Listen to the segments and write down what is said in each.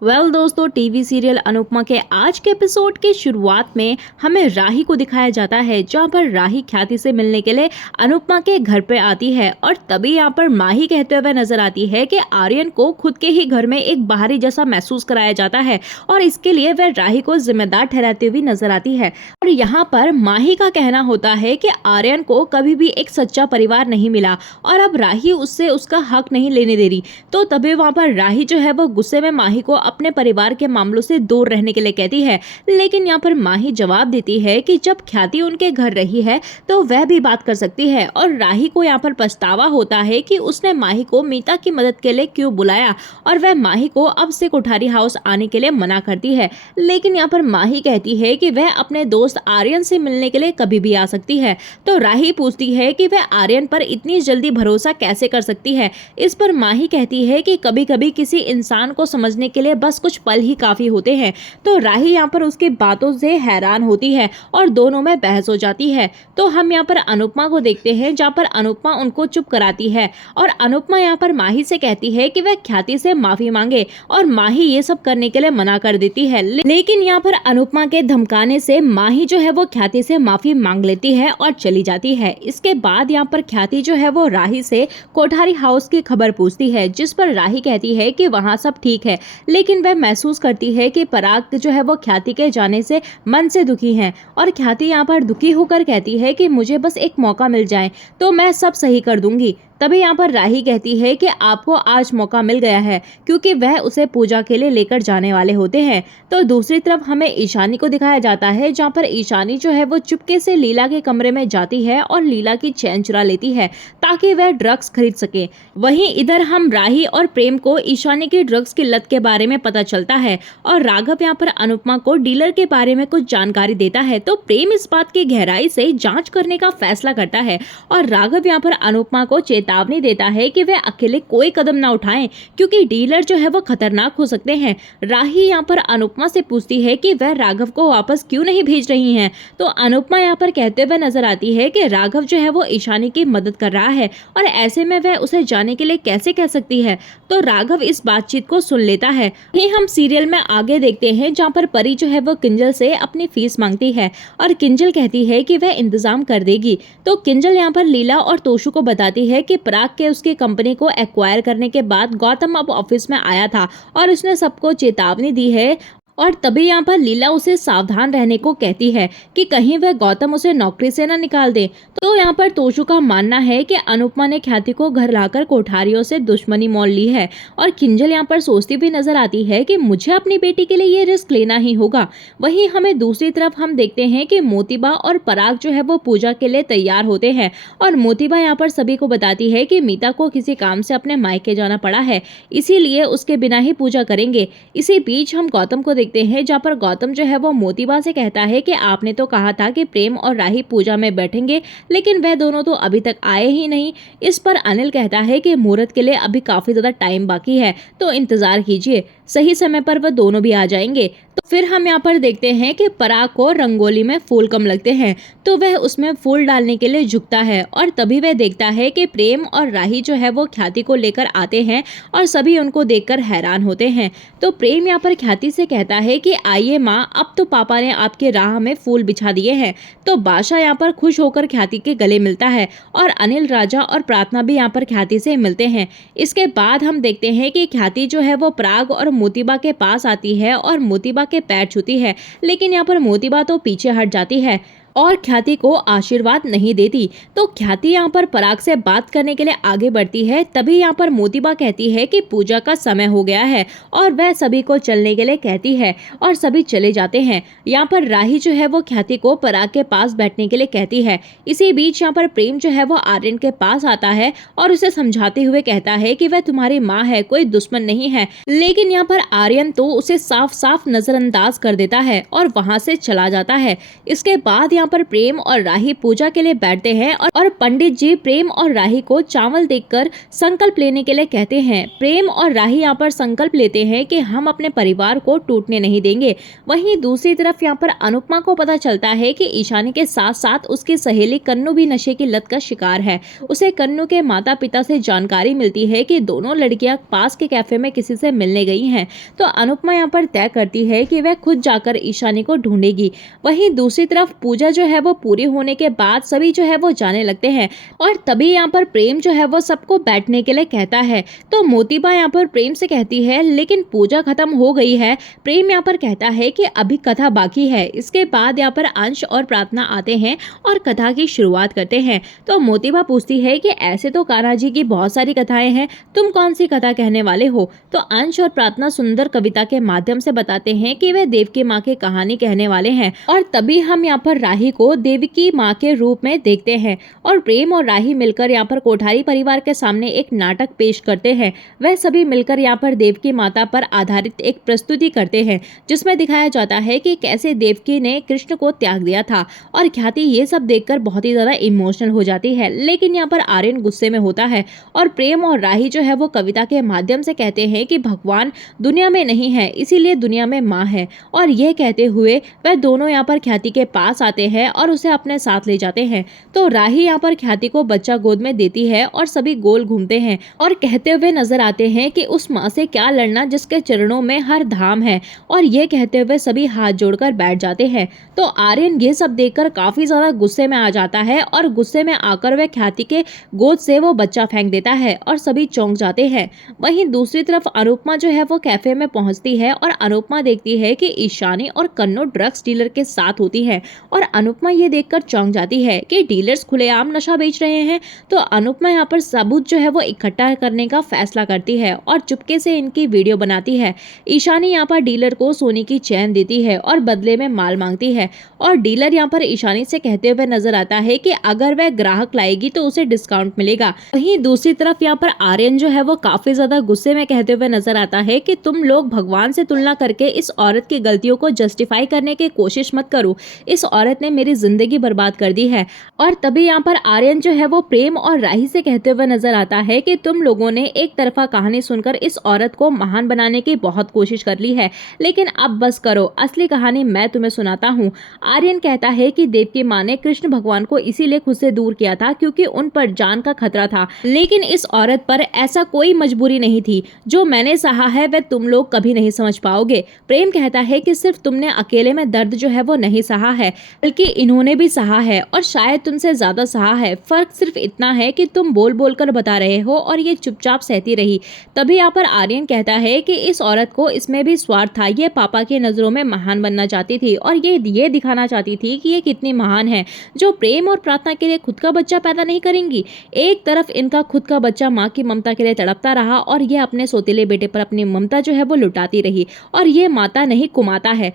दोस्तों, TV serial Anupama के आज के एपिसोड की शुरुआत में हमें राही को दिखाया जाता है, जहां पर राही ख्याति से मिलने के लिए अनुपमा के घर पे आती है। और तभी यहां पर माही कहते हुए नजर आती है कि आर्यन को खुद के ही घर में एक बाहरी जैसा महसूस कराया जाता है और इसके लिए वह राही को जिम्मेदार ठहराती हुई नजर आती है। और यहाँ पर माही का कहना होता है कि आर्यन को कभी भी एक सच्चा परिवार नहीं मिला और अब राही उससे उसका हक नहीं लेने दे रही। तो तभी वहां पर राही जो है वो गुस्से में माही को अपने परिवार के मामलों से दूर रहने के लिए कहती है। लेकिन यहाँ पर माही जवाब देती है कि जब ख्याति उनके घर रही है तो वह भी बात कर सकती है। और राही को यहाँ पर पछतावा होता है कि उसने माही को मीता की मदद के लिए क्यों बुलाया और वह माही को अब से कोठारी हाउस आने के लिए मना करती है। लेकिन यहाँ पर माही कहती है कि वह अपने दोस्त आर्यन से मिलने के लिए कभी भी आ सकती है। तो राही पूछती है कि वह आर्यन पर इतनी जल्दी भरोसा कैसे कर सकती है। इस पर माही कहती है कि कभी कभी किसी इंसान को समझने के लिए बस कुछ पल ही काफी होते हैं। तो राही यहाँ पर उसकी बातों से हैरान होती है और दोनों में बहस हो जाती है। तो हम यहाँ पर अनुपमा को देखते हैं, जहाँ पर अनुपमा उनको चुप कराती है और अनुपमा यहाँ पर माही से कहती है कि वह ख्याति से माफी मांगे और माही ये सब करने के लिए मना कर देती है। लेकिन यहाँ पर अनुपमा के धमकाने से माही जो है वो ख्याति से माफी मांग लेती है और चली जाती है। इसके बाद यहाँ पर ख्याति जो है वो राही से कोठारी हाउस की खबर पूछती है, जिस पर राही कहती है कि वहाँ सब ठीक है, लेकिन वह महसूस करती है कि पराग जो है वो ख्याति के जाने से मन से दुखी हैं। और ख्याति यहाँ पर दुखी होकर कहती है कि मुझे बस एक मौका मिल जाए तो मैं सब सही कर दूंगी। तभी यहाँ पर राही कहती है कि आपको आज मौका मिल गया है, क्योंकि वह उसे पूजा के लिए लेकर जाने वाले होते हैं। तो दूसरी तरफ हमें ईशानी को दिखाया जाता है, जहाँ पर ईशानी जो है वो चुपके से लीला के कमरे में जाती है और लीला की चैन चुरा लेती है ताकि वह ड्रग्स खरीद सके। वहीं इधर हम राही और प्रेम को ईशानी की ड्रग्स की लत के बारे में पता चलता है और राघव यहाँ पर अनुपमा को डीलर के बारे में कुछ जानकारी देता है। तो प्रेम इस बात की गहराई से जांच करने का फैसला करता है और राघव यहाँ पर अनुपमा को चेतावनी देता है कि वह अकेले कोई कदम ना उठाएं, क्योंकि डीलर जो है वो खतरनाक हो सकते हैं। राही यहाँ पर अनुपमा से पूछती है कि वह राघव को वापस क्यों नहीं भेज रही हैं। तो अनुपमा यहाँ पर कहते हुए नजर आती है कि राघव जो है वो ईशानी की मदद कर रहा है और ऐसे में वह उसे जाने के लिए कैसे कह सकती है। तो राघव इस बातचीत को सुन लेता है। ये हम सीरियल में आगे देखते हैं, जहाँ पर परी जो है वो किंजल से अपनी फीस मांगती है और किंजल कहती है कि वह इंतजाम कर देगी। तो किंजल यहाँ पर लीला और तोशु को बताती है कि पराग के उसकी कंपनी को एक्वायर करने के बाद गौतम अब ऑफिस में आया था और उसने सबको चेतावनी दी है। और तभी यहाँ पर लीला उसे सावधान रहने को कहती है कि कहीं वह गौतम उसे नौकरी से न निकाल दे। तो यहाँ पर तोशु का मानना है कि अनुपमा ने ख्याति को घर लाकर कोठारियों से दुश्मनी मोल ली है और किंजल यहाँ पर सोचती भी नजर आती है कि मुझे अपनी बेटी के लिए ये रिस्क लेना ही होगा। वहीं हमें दूसरी तरफ हम देखते हैं कि मोतीबा और पराग जो है वो पूजा के लिए तैयार होते हैं और मोतीबा यहाँ पर सभी को बताती है कि मीता को किसी काम से अपने मायके जाना पड़ा है, इसीलिए उसके बिना ही पूजा करेंगे। इसी बीच हम गौतम को देखते हैं, जहाँ पर गौतम जो है वो मोतीबा से कहता है कि आपने तो कहा था कि प्रेम और राही पूजा में बैठेंगे, लेकिन वह दोनों तो अभी तक आए ही नहीं। इस पर अनिल कहता है कि मुहूर्त के लिए अभी काफी ज्यादा टाइम बाकी है, तो इंतजार कीजिए, सही समय पर वह दोनों भी आ जाएंगे। तो फिर हम यहाँ पर देखते हैं कि पराग को रंगोली में फूल कम लगते हैं, तो वह उसमें फूल डालने के लिए झुकता है और तभी वह देखता है कि प्रेम और राही जो है वो ख्याति को लेकर आते हैं और सभी उनको देखकर हैरान होते हैं। तो प्रेम यहाँ पर ख्याति से कहता है कि आइए माँ, अब तो पापा ने आपके राह में फूल बिछा दिए हैं। तो बादशाह यहाँ पर खुश होकर ख्याति के गले मिलता है और अनिल, राजा और प्रार्थना भी यहाँ पर ख्याति से मिलते हैं। इसके बाद हम देखते हैं कि ख्याति जो है वो पराग और मोतीबा के पास आती है और मोतीबा के पैर छूती है, लेकिन यहाँ पर मोतीबा तो पीछे हट जाती है और ख्याति को आशीर्वाद नहीं देती। तो ख्याति यहाँ पर पराग से बात करने के लिए आगे बढ़ती है। तभी यहाँ पर मोतीबा कहती है कि पूजा का समय हो गया है और वह सभी को चलने के लिए कहती है और सभी चले जाते हैं। यहाँ पर राही जो है वो ख्याति को पराग के पास बैठने के लिए कहती है। इसी बीच यहाँ पर प्रेम जो है वो आर्यन के पास आता है और उसे समझाते हुए कहता है कि वह तुम्हारी माँ है, कोई दुश्मन नहीं है। लेकिन यहाँ पर आर्यन तो उसे साफ साफ नजरअंदाज कर देता है और वहां से चला जाता है। इसके बाद यहाँ पर प्रेम और राही पूजा के लिए बैठते हैं और पंडित जी प्रेम और राही को चावल देकर संकल्प लेने के लिए कहते हैं। प्रेम और राही यहाँ पर संकल्प लेते हैं कि हम अपने परिवार को टूटने नहीं देंगे। वहीं दूसरी तरफ यहाँ पर अनुपमा को पता चलता है कि ईशानी के साथ साथ उसकी सहेली कन्नू भी नशे की लत का शिकार है। उसे कन्नू के माता पिता से जानकारी मिलती है कि दोनों लड़कियां पास के कैफे में किसी से मिलने गई हैं। तो अनुपमा यहाँ पर तय करती है कि वह खुद जाकर ईशानी को ढूंढेगी। वहीं दूसरी तरफ पूजा जो है वो पूरी होने के बाद सभी जो है वो जाने लगते हैं और तभी यहाँ पर प्रेम जो है वो सबको बैठने के लिए कहता है। तो मोतीबा यहाँ पर प्रेम से कहती है लेकिन पूजा खत्म हो गई है। प्रेम यहाँ पर कहता है कि अभी कथा बाकी है। इसके बाद यहाँ पर अंश और प्रार्थना आते हैं और कथा की शुरुआत करते हैं। तो मोतीबा पूछती है कि ऐसे तो कान्हा जी की बहुत सारी कथाएं हैं, तुम कौन सी कथा कहने वाले हो? तो अंश और प्रार्थना सुंदर कविता के माध्यम से बताते हैं कि वे देवकी माँ की कहानी कहने वाले हैं। और तभी हम यहाँ पर राही को देवकी माँ के रूप में देखते हैं और प्रेम और राही मिलकर यहाँ पर कोठारी परिवार के सामने एक नाटक पेश करते हैं। वह सभी मिलकर यहाँ पर देवकी माता पर आधारित एक प्रस्तुति करते हैं जिसमें दिखाया जाता है कि कैसे देवकी ने कृष्ण को त्याग दिया था। और ख्याति ये सब देखकर बहुत ही ज्यादा इमोशनल हो जाती है। लेकिन यहाँ पर आर्यन गुस्से में होता है और प्रेम और राही जो है वो कविता के माध्यम से कहते हैं कि भगवान दुनिया में नहीं है, इसीलिए दुनिया में माँ है। और यह कहते हुए वह दोनों यहाँ पर ख्याति के पास आते हैं और उसे अपने साथ ले जाते हैं। तो राही यहाँ पर ख्याति को बच्चा गोद में देती है और सभी गोल घूमते हैं और कहते हुए नजर आते हैं कि उस माँ से क्या लड़ना जिसके चरणों में हर धाम है। और ये कहते हुए सभी हाथ जोड़कर बैठ जाते हैं। तो आर्यन ये सब देखकर काफी ज्यादा गुस्से में आ जाता है और गुस्से में आकर वह ख्याति के गोद से वो बच्चा फेंक देता है और सभी चौंक जाते हैं। वहीं दूसरी तरफ अनुपमा जो है वो कैफे में पहुंचती है और अनुपमा देखती है कि ईशानी और कन्नू ड्रग्स डीलर के साथ होती है और अनुपमा ये देखकर चौंक जाती है कि डीलर्स खुलेआम नशा बेच रहे हैं। तो अनुपमा यहाँ पर सबूत जो है वो इकट्ठा करने का फैसला करती है और चुपके से इनकी वीडियो बनाती है। ईशानी यहाँ पर डीलर को सोने की चैन देती है और बदले में माल मांगती है और डीलर यहाँ पर ईशानी से कहते हुए नजर आता है कि अगर वह ग्राहक लाएगी तो उसे डिस्काउंट मिलेगा। वहीं दूसरी तरफ यहाँ पर आर्यन जो है वो काफी ज्यादा गुस्से में कहते हुए नजर आता है कि तुम लोग भगवान से तुलना करके इस औरत की गलतियों को जस्टिफाई करने की कोशिश मत करो। इस औरत ने मेरी जिंदगी बर्बाद कर दी है। और तभी यहाँ पर आर्यन जो है वो प्रेम और राही से कहते हुए नजर आता है कि तुम लोगों ने एक तरफा कहानी सुनकर इस औरत को महान बनाने की बहुत कोशिश कर ली है, लेकिन अब बस करो, असली कहानी मैं तुम्हें सुनाता हूँ। आर्यन कहता है कि देवकी माँ ने कृष्ण भगवान को इसीलिए खुद से दूर किया था क्योंकि उन पर जान का खतरा था, लेकिन इस औरत पर ऐसा कोई मजबूरी नहीं थी। जो मैंने सहा है वह तुम लोग कभी नहीं समझ पाओगे। प्रेम कहता है कि सिर्फ तुमने अकेले में दर्द जो है वो नहीं सहा है, बल्कि इन्होंने भी सहा है और शायद तुमसे ज्यादा सहा है। फर्क सिर्फ इतना है कि तुम बोल बोल कर बता रहे हो और ये चुपचाप सहती रही। तभी यहाँ पर आर्यन कहता है कि इस औरत को इसमें भी स्वार्थ था। ये पापा की नजरों में महान बनना चाहती थी और ये दिखाना चाहती थी कि ये कितनी महान है, जो प्रेम और प्रार्थना के लिए खुद का बच्चा पैदा नहीं करेंगी। एक तरफ इनका खुद का बच्चा माँ की ममता के लिए तड़पता रहा और ये अपने सौतेले बेटे पर अपनी ममता जो है वो लुटाती रही और ये माता नहीं कुमाता है।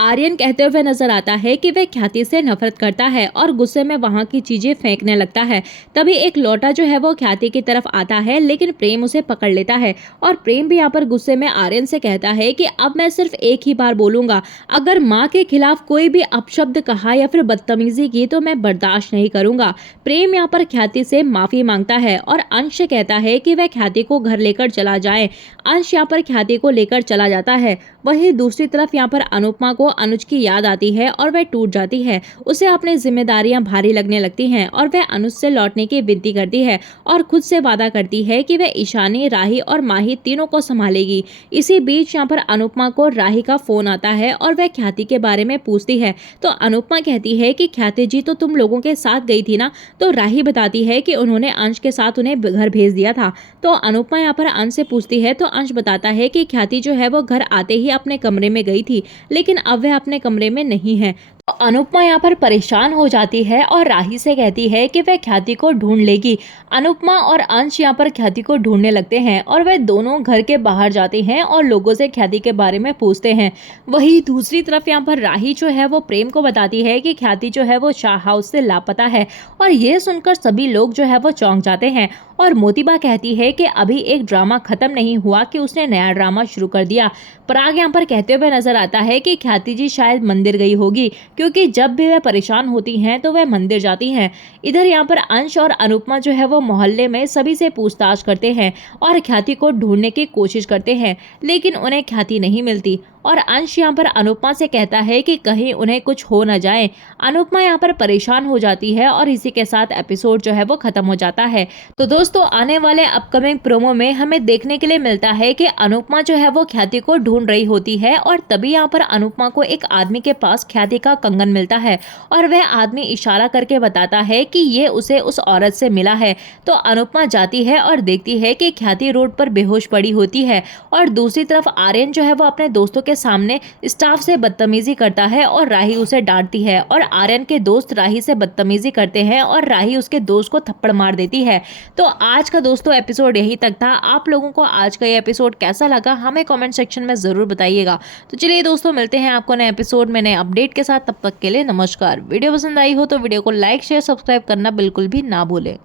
आर्यन कहते हुए नजर आता है कि वह ख्याति से नफरत करता है और गुस्से में वहां की चीजें फेंकने लगता है। तभी एक लोटा जो है वो ख्याति की तरफ आता है, लेकिन प्रेम उसे पकड़ लेता है और प्रेम भी यहाँ पर गुस्से में आर्यन से कहता है कि अब मैं सिर्फ एक ही बार बोलूंगा, अगर माँ के खिलाफ कोई भी अपशब्द कहा या फिर बदतमीजी की तो मैं बर्दाश्त नहीं करूंगा। प्रेम यहाँ पर ख्याति से माफी मांगता है और अंश कहता है कि वह ख्याति को घर लेकर चला जाए। अंश यहाँ पर ख्याति को लेकर चला जाता है। वहीं दूसरी तरफ यहाँ पर अनुपमा को अनुज की याद आती है और वह टूट जाती है। उसे अपनी जिम्मेदारियां भारी लगने लगती हैं और वह अनुज से लौटने की विनती करती है और खुद से वादा करती है कि वह ईशानी, राही और माही तीनों को संभालेगी। इसी बीच यहाँ पर अनुपमा को राही का फोन आता है और वह ख्याति के बारे में पूछती है। तो अनुपमा कहती है कि ख्याति जी तो तुम लोगों के साथ गई थी ना। तो राही बताती है कि उन्होंने अंश के साथ उन्हें घर भेज दिया था। तो अनुपमा यहाँ पर अंश से पूछती है तो अंश बताता है कि ख्याति जो है वो घर आते ही अपने कमरे में गई थी, लेकिन अब वह अपने कमरे में नहीं है। तो अनुपमा यहाँ पर परेशान हो जाती है और राही से कहती है कि वह ख्याति को ढूंढ लेगी। अनुपमा और अंश यहाँ पर ख्याति को ढूंढने लगते हैं और वह दोनों घर के बाहर जाते हैं और लोगों से ख्याति के बारे में पूछते हैं। वही दूसरी तरफ यहाँ पर राही जो है वो प्रेम को बताती है कि ख्याति जो है वो शाह हाउस से लापता है और ये सुनकर सभी लोग जो है वो चौंक जाते हैं और मोतीबा कहती है कि अभी एक ड्रामा खत्म नहीं हुआ कि उसने नया ड्रामा शुरू कर दिया। पराग यहाँ पर कहते हुए नजर आता है कि ख्याति जी शायद मंदिर गई होगी, क्योंकि जब भी वह परेशान होती हैं तो वह मंदिर जाती हैं। इधर यहाँ पर अंश और अनुपमा जो है वो मोहल्ले में सभी से पूछताछ करते हैं और ख्याति को ढूंढने की कोशिश करते हैं, लेकिन उन्हें ख्याति नहीं मिलती। और अंश यहाँ पर अनुपमा से कहता है कि कहीं उन्हें कुछ हो न जाए। अनुपमा यहाँ पर परेशान हो जाती है और इसी के साथ एपिसोड जो है वो खत्म हो जाता है। तो दोस्तों, आने वाले अपकमिंग प्रोमो में हमें देखने के लिए मिलता है कि अनुपमा जो है वो ख्याति को ढूंढ रही होती है और तभी यहाँ पर अनुपमा को एक आदमी के पास ख्याति का कंगन मिलता है और वह आदमी इशारा करके बताता है कि ये उसे उस औरत से मिला है। तो अनुपमा जाती है और देखती है कि ख्याति रोड पर बेहोश पड़ी होती है और दूसरी तरफ आर्यन जो है वो अपने दोस्तों के सामने स्टाफ से बदतमीजी करता है और राही उसे डांटती है और आर्यन के दोस्त राही से बदतमीजी करते हैं और राही उसके दोस्त को थप्पड़ मार देती है। तो आज का दोस्तों एपिसोड यही तक था। आप लोगों को आज का ये एपिसोड कैसा लगा हमें कमेंट सेक्शन में जरूर बताइएगा। तो चलिए दोस्तों, मिलते हैं आपको नए एपिसोड में नए अपडेट के साथ। तब तक के लिए नमस्कार। वीडियो पसंद आई हो तो वीडियो को लाइक शेयर सब्सक्राइब करना बिल्कुल भी ना भूलें।